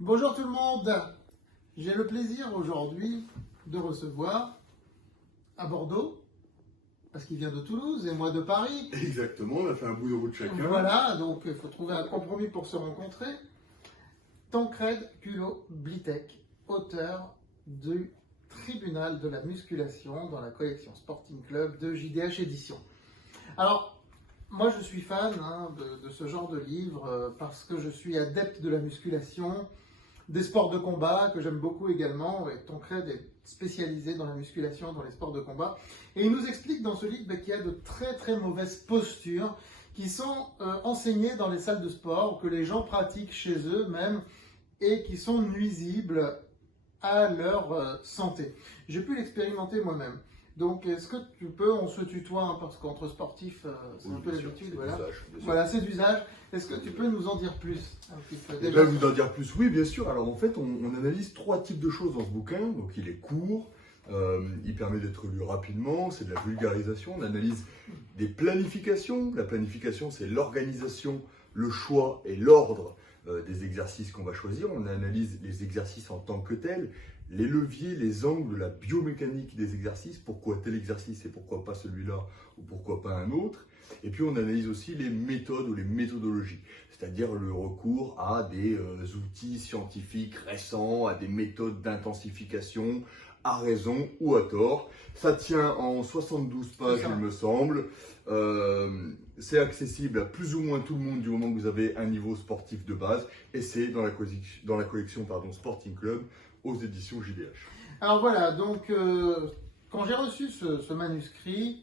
Bonjour tout le monde, j'ai le plaisir aujourd'hui de recevoir à Bordeaux, parce qu'il vient de Toulouse et moi de Paris. Exactement, on a fait un bout de route chacun. Voilà, donc il faut trouver un compromis pour se rencontrer. Tancred Culot-Blitek, auteur du Tribunal de la musculation dans la collection Sporting Club de JDH Éditions. Alors, moi je suis fan de ce genre de livre parce que je suis adepte de la musculation, des sports de combat que j'aime beaucoup également, et Tancred est spécialisé dans la musculation, dans les sports de combat. Et il nous explique dans ce livre qu'il y a de très très mauvaises postures qui sont enseignées dans les salles de sport, que les gens pratiquent chez eux même, et qui sont nuisibles à leur santé. J'ai pu l'expérimenter moi-même. Donc, est-ce que tu peux, on se tutoie, parce qu'entre sportifs, c'est un peu l'habitude, voilà. Voilà, c'est d'usage. Est-ce que tu peux nous en dire plus Déjà, vous en dire plus, oui, bien sûr. Alors, en fait, on analyse 3 types de choses dans ce bouquin. Donc, il est court, il permet d'être lu rapidement, c'est de la vulgarisation. On analyse des planifications. La planification, c'est l'organisation, le choix et l'ordre des exercices qu'on va choisir. On analyse les exercices en tant que tels, les leviers, les angles, la biomécanique des exercices, pourquoi tel exercice et pourquoi pas celui-là ou pourquoi pas un autre. Et puis on analyse aussi les méthodes ou les méthodologies, c'est-à-dire le recours à des outils scientifiques récents, à des méthodes d'intensification, à raison ou à tort. Ça tient en 72 pages, il me semble. C'est accessible à plus ou moins tout le monde du moment que vous avez un niveau sportif de base. Et c'est dans la collection Sporting Club aux éditions JDH. Alors voilà, donc quand j'ai reçu ce manuscrit,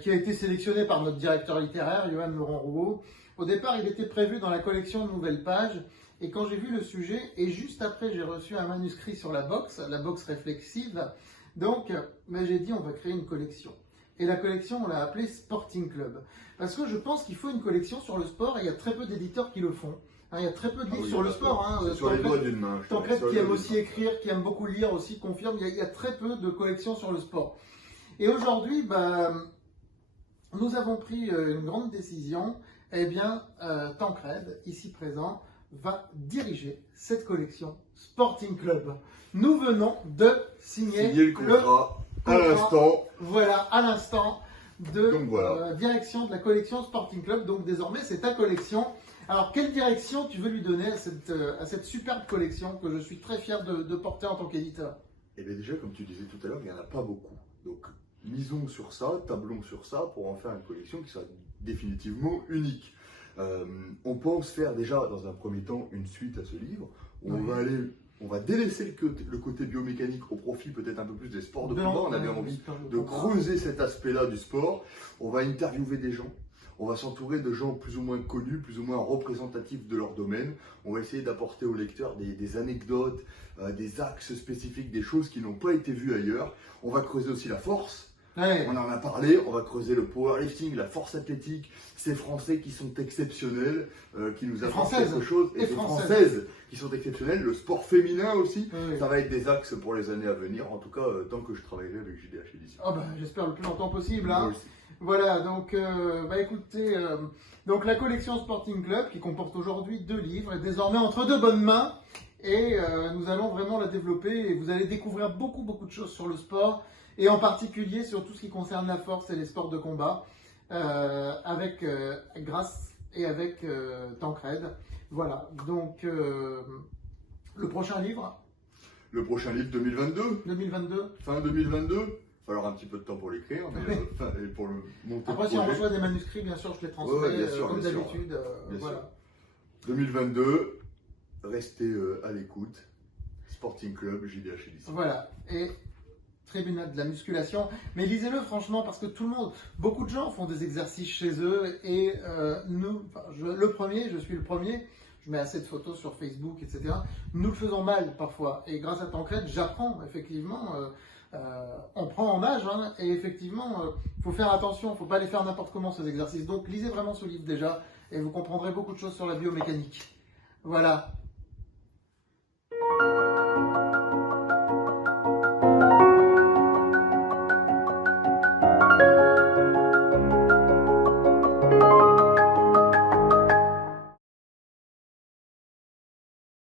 qui a été sélectionné par notre directeur littéraire, Johan Laurent Rouault, au départ il était prévu dans la collection Nouvelles Pages, et quand j'ai vu le sujet, et juste après j'ai reçu un manuscrit sur la boxe réflexive, donc j'ai dit on va créer une collection. Et la collection, on l'a appelée Sporting Club. Parce que je pense qu'il faut une collection sur le sport, et il y a très peu d'éditeurs qui le font. Il y a très peu de livres sur le sport. Sur les doigts d'une main. Tancred qui aime aussi écrire, qui aime beaucoup lire aussi, confirme, il y a très peu de collections sur le sport. Et aujourd'hui, nous avons pris une grande décision. Eh bien, Tancred, ici présent, va diriger cette collection Sporting Club. Nous venons de signer le contrat à l'instant. Voilà, à l'instant de voilà. Direction de la collection Sporting Club. Donc désormais, c'est ta collection. Alors, quelle direction tu veux lui donner à cette superbe collection que je suis très fier de porter en tant qu'éditeur? Eh bien déjà, comme tu disais tout à l'heure, il n'y en a pas beaucoup. Donc, misons sur ça, tablons sur ça pour en faire une collection qui sera définitivement unique. On pense faire déjà, dans un premier temps, une suite à ce livre. Où on va délaisser le côté biomécanique au profit peut-être un peu plus des sports de combat. On a bien envie de creuser cet aspect-là du sport. On va interviewer des gens. On va s'entourer de gens plus ou moins connus, plus ou moins représentatifs de leur domaine. On va essayer d'apporter aux lecteurs des anecdotes, des axes spécifiques, des choses qui n'ont pas été vues ailleurs. On va creuser aussi la force. Ouais. On en a parlé, on va creuser le powerlifting, la force athlétique, ces Français qui sont exceptionnels, qui nous apportent quelque chose, et les Françaises qui sont exceptionnelles, le sport féminin aussi, ça va être des axes pour les années à venir, en tout cas tant que je travaillerai avec JDH Éditions. J'espère le plus longtemps possible. Voilà, donc écoutez, donc la collection Sporting Club qui comporte aujourd'hui 2 livres est désormais entre de bonnes mains, et nous allons vraiment la développer, et vous allez découvrir beaucoup de choses sur le sport, et en particulier sur tout ce qui concerne la force et les sports de combat, grâce Tancred. Voilà, donc le prochain livre. Le prochain livre 2022. 2022. Fin 2022. Il va falloir un petit peu de temps pour l'écrire, mais pour le monter. Après, si on reçoit des manuscrits, bien sûr, je les transmets comme d'habitude. Voilà. 2022, restez à l'écoute. Sporting Club, JDH Éditions. Voilà. Et Tribunal de la musculation, mais lisez-le franchement, parce que beaucoup de gens font des exercices chez eux, et je suis le premier, je mets assez de photos sur Facebook, etc. Nous le faisons mal parfois, et grâce à Tancred, j'apprends effectivement, on prend en âge, et effectivement, il faut faire attention, il ne faut pas les faire n'importe comment ces exercices. Donc lisez vraiment ce livre déjà, et vous comprendrez beaucoup de choses sur la biomécanique. Voilà.